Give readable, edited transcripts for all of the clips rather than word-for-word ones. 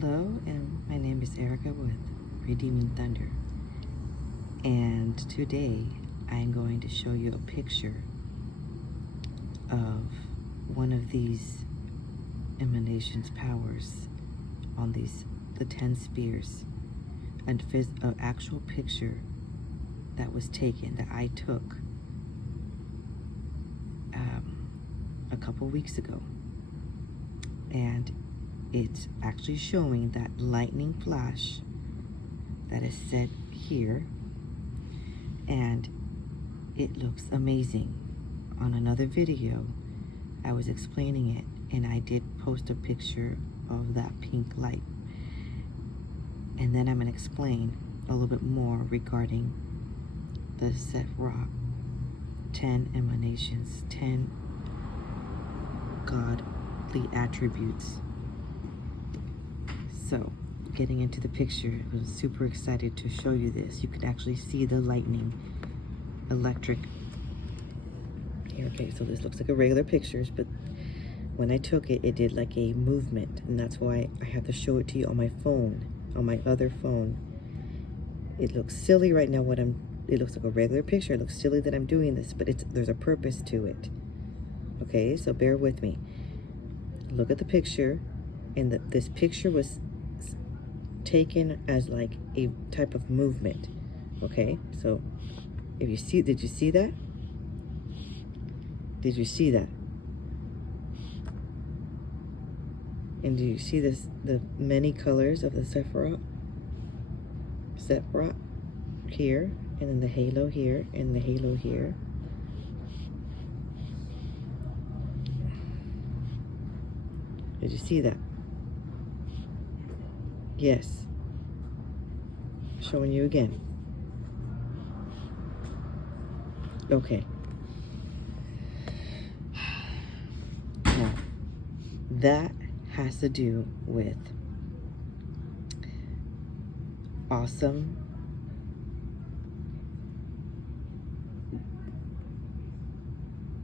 Hello, and my name is Erica with Redeeming Thunder. And today I'm going to show you a picture of one of these emanations powers on the 10 spears. An actual picture that was taken, that I took a couple weeks ago. And it's actually showing that lightning flash that is set here, and it looks amazing. On another video I was explaining it, and I did post a picture of that pink light, and then I'm going to explain a little bit more regarding the Sefirot 10 emanations, 10 godly attributes. So, getting into the picture, I was super excited to show you this. You could actually see the lightning, electric. Here, okay, so this looks like a regular picture, but when I took it, it did like a movement, and that's why I have to show it to you on my phone, on my other phone. It looks silly right now it looks like a regular picture. It looks silly that I'm doing this, but there's a purpose to it. Okay, so bear with me. Look at the picture, and this picture was taken as like a type of movement. Okay, so if you see, did you see that? Did you see that? And do you see this, the many colors of the Sefirot here, and then the halo here, and the halo here? Did you see that? Yes. Showing you again. Okay. Now, that has to do with awesome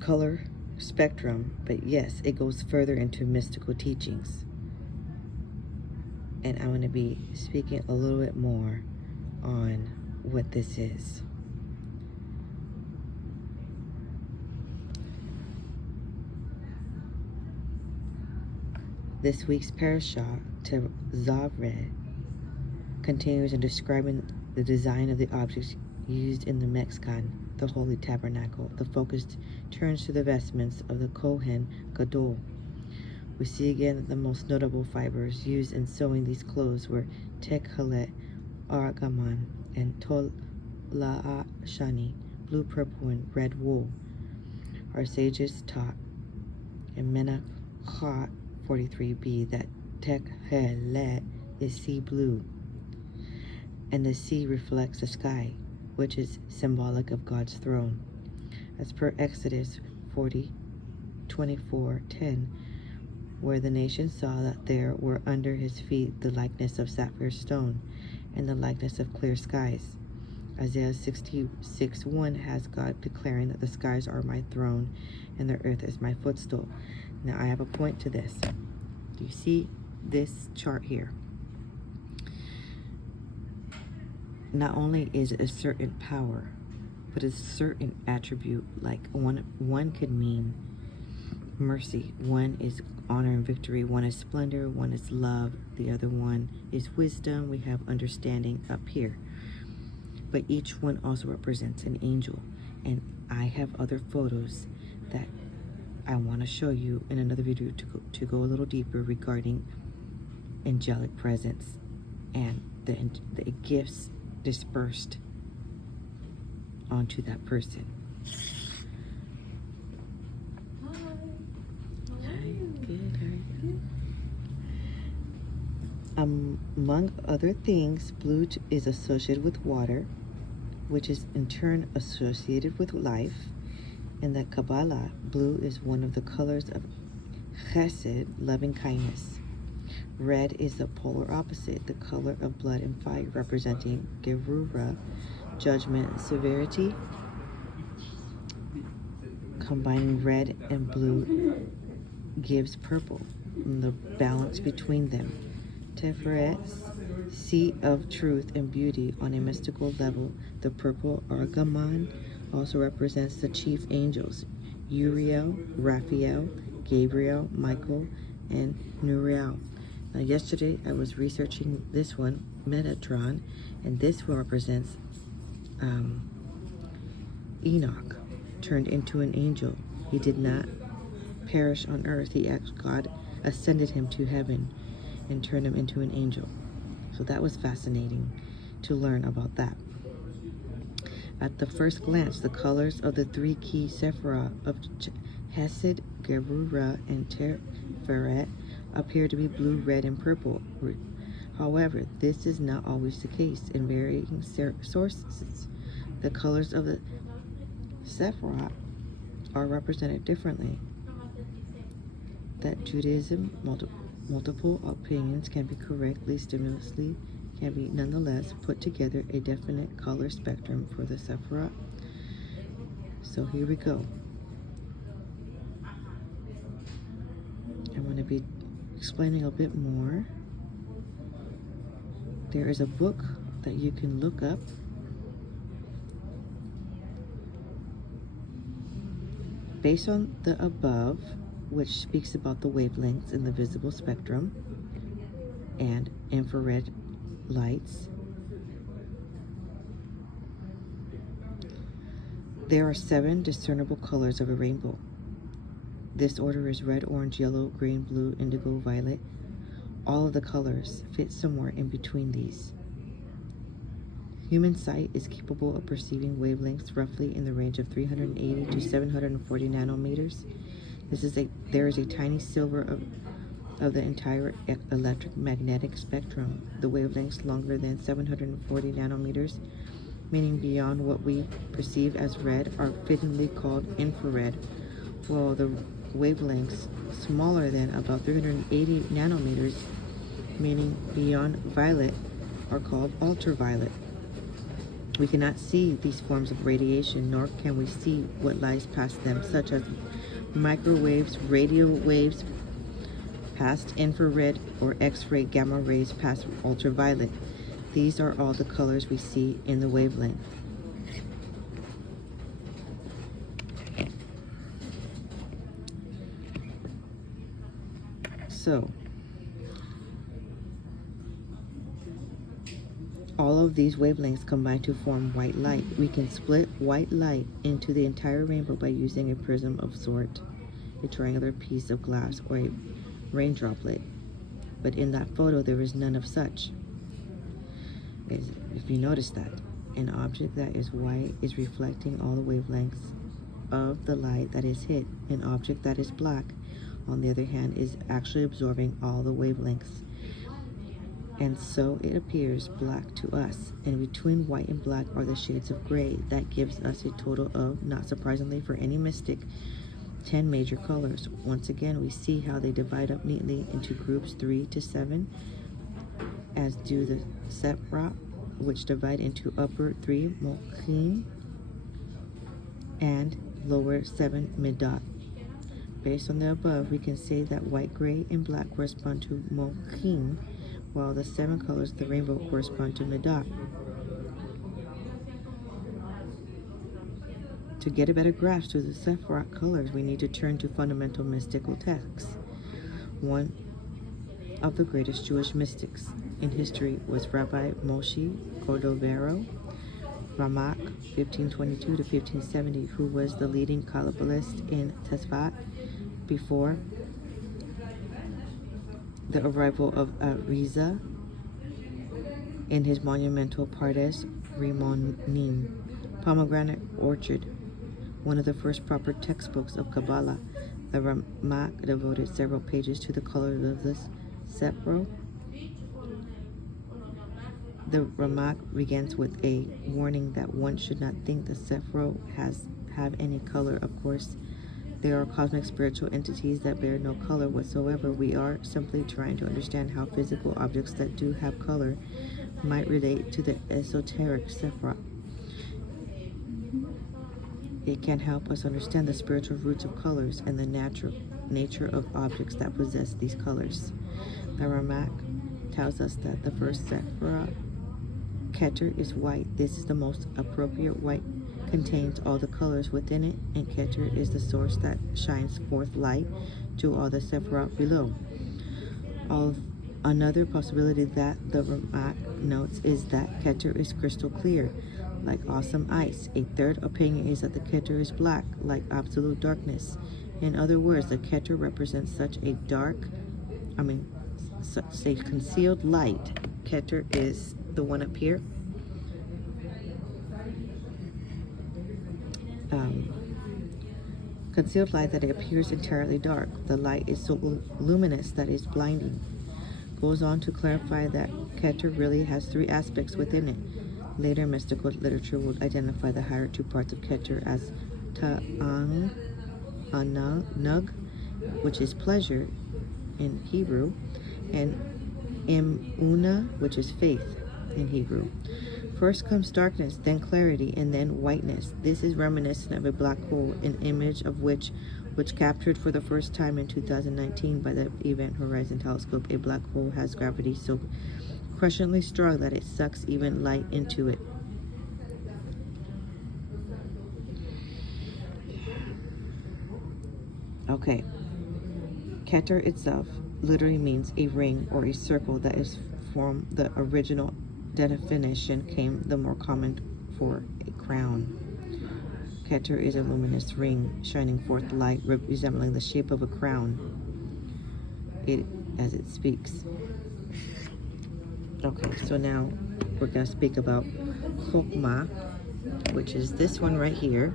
color spectrum, but yes, it goes further into mystical teachings. And I'm going to be speaking a little bit more on what this is. This week's parashah to Zelle continues in describing the design of the objects used in the Mexcan, the Holy Tabernacle. The focus turns to the vestments of the Kohen Gadol. We see again that the most notable fibers used in sewing these clothes were tekhelet, argaman, and tola'at shani, blue, purple, and red wool. Our sages taught in Menachat 43b that tekhelet is sea blue, and the sea reflects the sky, which is symbolic of God's throne. As per Exodus 40:24-10, where the nation saw that there were under his feet the likeness of sapphire stone and the likeness of clear skies. Isaiah 66:1 has God declaring that the skies are my throne and the earth is my footstool. Now I have a point to this. Do you see this chart here? Not only is it a certain power, but it's a certain attribute. Like one could mean mercy, one is honor and victory, one is splendor, one is love, the other one is wisdom. We have understanding up here, but each one also represents an angel. And I have other photos that I want to show you in another video to go a little deeper regarding angelic presence and the gifts dispersed onto that person. Among other things, blue is associated with water, which is in turn associated with life. In the Kabbalah, blue is one of the colors of chesed, loving kindness. Red is the polar opposite, the color of blood and fire, representing geruvah, judgment and severity. Combining red and blue gives purple, and the balance between them. Tiferet, seat of truth and beauty on a mystical level. The purple argamon also represents the chief angels, Uriel, Raphael, Gabriel, Michael, and Nuriel. Now yesterday I was researching this one, Metatron, and this one represents Enoch, turned into an angel. He did not perish on earth. God ascended him to heaven and turned him into an angel. So that was fascinating to learn about that. At the first glance, the colors of the three key Sefirot of Hesed, Geruvah, and Tiferet appear to be blue, red, and purple. However, this is not always the case. In varying sources, the colors of the Sefirot are represented differently. That Judaism, multiple opinions can be correctly, stimulously, can be nonetheless put together a definite color spectrum for the Sefirot. So here we go. I'm going to be explaining a bit more. There is a book that you can look up. Based on the above, which speaks about the wavelengths in the visible spectrum and infrared lights, there are 7 discernible colors of a rainbow. This order is red, orange, yellow, green, blue, indigo, violet. All of the colors fit somewhere in between these. Human sight is capable of perceiving wavelengths roughly in the range of 380 to 740 nanometers. There is a tiny sliver of the entire electromagnetic spectrum. The wavelengths longer than 740 nanometers, meaning beyond what we perceive as red, are fittingly called infrared, while the wavelengths smaller than about 380 nanometers, meaning beyond violet, are called ultraviolet. We cannot see these forms of radiation, nor can we see what lies past them, such as microwaves, radio waves past infrared, or X-ray gamma rays past ultraviolet. These are all the colors we see in the wavelength. So, all of these wavelengths combine to form white light. We can split white light into the entire rainbow by using a prism of sort, a triangular piece of glass, or a rain droplet. But in that photo, there is none of such. If you notice that, an object that is white is reflecting all the wavelengths of the light that is hit. An object that is black, on the other hand, is actually absorbing all the wavelengths. And so it appears black to us. And between white and black are the shades of gray. That gives us a total of, not surprisingly for any mystic, 10 major colors. Once again, we see how they divide up neatly into groups 3 to 7, as do the Sefirot, which divide into upper 3 Mokim and lower 7 Midot. Based on the above, we can say that white, gray, and black correspond to Mokim, while the 7 colors of the rainbow correspond to Midot. To get a better grasp of the Sefirot colors, we need to turn to fundamental mystical texts. One of the greatest Jewish mystics in history was Rabbi Moshe Cordovero, Ramak, 1522 to 1570, who was the leading Kabbalist in Tzfat before the arrival of Ariza in his monumental Pardes Rimonim, Pomegranate Orchard, one of the first proper textbooks of Kabbalah. The Ramak devoted several pages to the colors of this Sefirot. The Ramak begins with a warning that one should not think the Sefirot have any color. Of course, there are cosmic spiritual entities that bear no color whatsoever. We are simply trying to understand how physical objects that do have color might relate to the esoteric Sefirot. It can help us understand the spiritual roots of colors and the natural nature of objects that possess these colors. The Ramak tells us that the first Sefirot Keter is white. This is the most appropriate. White contains all the colors within it, and Keter is the source that shines forth light to all the Sefirot below. Another possibility that the Ramak notes is that Keter is crystal clear, like awesome ice. A third opinion is that the Keter is black, like absolute darkness. In other words, the Keter represents such a concealed light. Keter is the one up here. Concealed light that it appears entirely dark. The light is so luminous that it's blinding. Goes on to clarify that Keter really has three aspects within it. Later mystical literature will identify the higher two parts of Keter as Ta'ang Anug, which is pleasure in Hebrew, and Imuna, which is faith in Hebrew. First comes darkness, then clarity, and then whiteness. This is reminiscent of a black hole, an image of which captured for the first time in 2019 by the Event Horizon Telescope. A black hole has gravity so crushingly strong that it sucks even light into it. Okay. Keter itself literally means a ring or a circle that is from the original definition came the more common for a crown. Keter is a luminous ring shining forth light resembling the shape of a crown as it speaks. Okay, so now we're going to speak about Chokhmah, which is this one right here.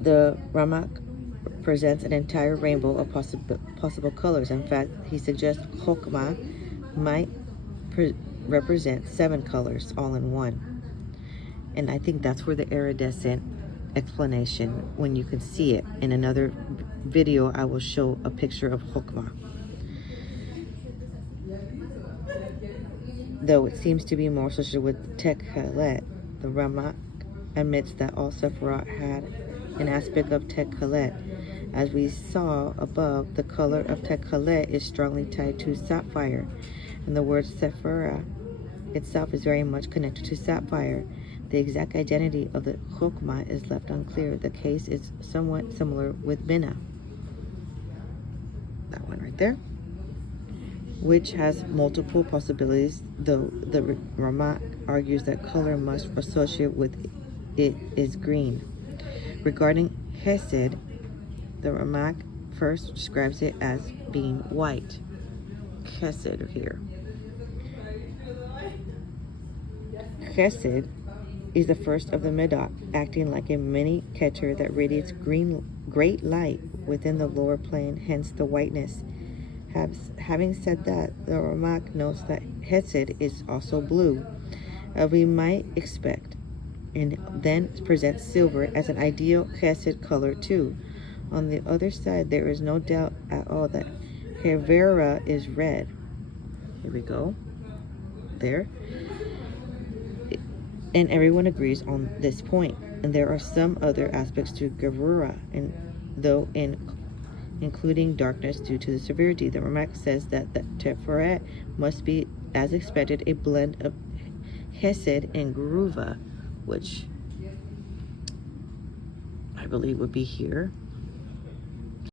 The Ramak presents an entire rainbow of possible colors. In fact, he suggests Chokhmah might represent 7 colors all in one. And I think that's where the iridescent explanation, when you can see it. In another video, I will show a picture of Chokhmah. Though it seems to be more associated with Tekhelet, the Ramak admits that all Sefirot had an aspect of Tekhelet. As we saw above, the color of Tekhelet is strongly tied to sapphire, and the word Sephirah itself is very much connected to sapphire. The exact identity of the Chokhmah is left unclear. The case is somewhat similar with Binah. That one right there, which has multiple possibilities, though the Ramak argues that color must associate with it is green. Regarding Hesed, the Ramak first describes it as being white. Chesed here. Chesed is the first of the Midot, acting like a mini Keter that radiates great light within the lower plane, hence the whiteness. Having said that, the Ramak notes that Hesed is also blue, as we might expect, and then presents silver as an ideal Chesed color too. On the other side, there is no doubt at all that Hevera is red. Here we go. There. And everyone agrees on this point. And there are some other aspects to geruvah, including darkness due to the severity. The Ramak says that the Tiferet must be, as expected, a blend of Hesed and geruvah, which I believe would be here.